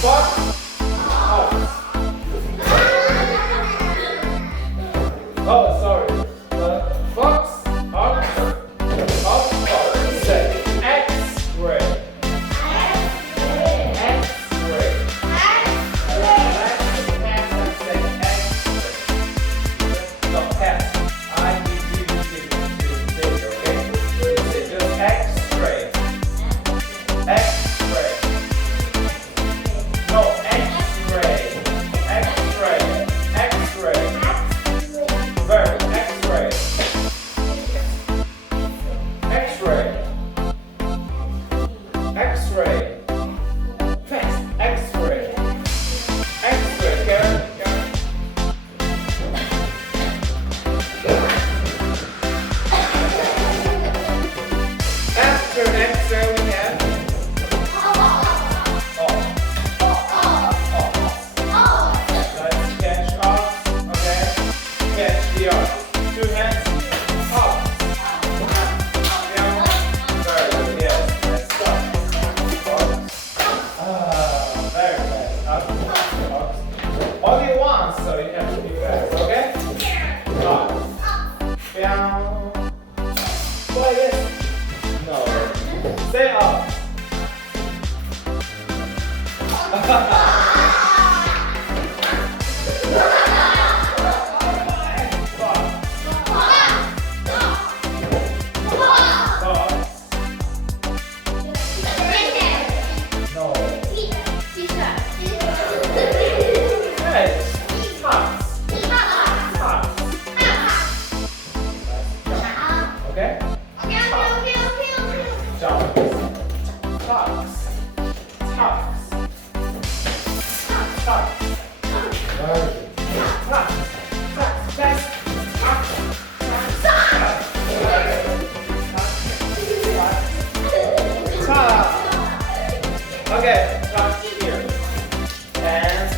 Fox, ox. Oh, sorry. Fox, ox, ox, ox. Say X-ray. X-ray. No, X. X-ray. X-ray. No, X-ray. X-ray. X-ray. Verb. X-ray. X-ray. X-ray. Fast. X-ray. X-ray. Karen. After X-ray we have let's catch ox, okay? Catch the ox. Two hands, ox. Yeah. Very good, yes. Let's stop. Ox. Very fast. Ox, ox. Only once, so you have to be fast, okay? Ox. Down. Like this. No. Say ox. Okay, touch here. And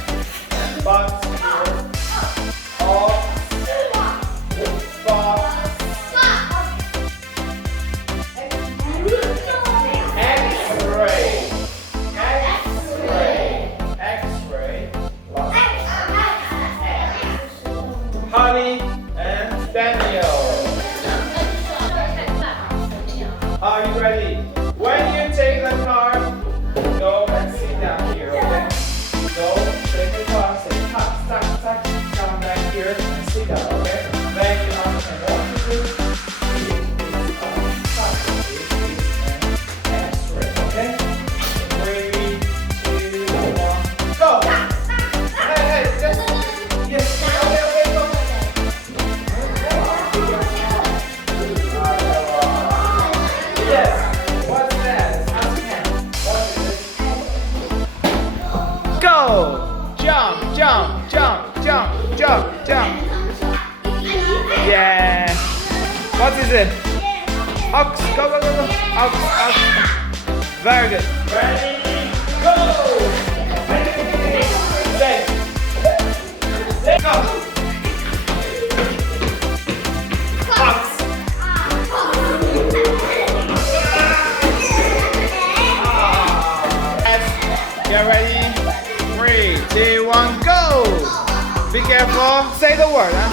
box here. Off. Box. X-ray. X-ray. X-ray. Honey and Daniel. Are you ready? When you take the card, go and sit down here, okay? Go, take the card, say tuck, tuck, tuck, come back here and sit down, okay? Then you understand what to do. X-ray, okay? 3, 2, 1, go! Hey, just, yes, okay, go. Yes, what's that? Ask him. What is it? Go! Jump, jump, jump, jump, jump, jump. Yeah. What is it? Ox, go, go, go, go. Ox, ox. Very good. Ready, go! Say. Go! Ox. Get ready? 3, 2, 1, go! Be careful. Say the word, huh?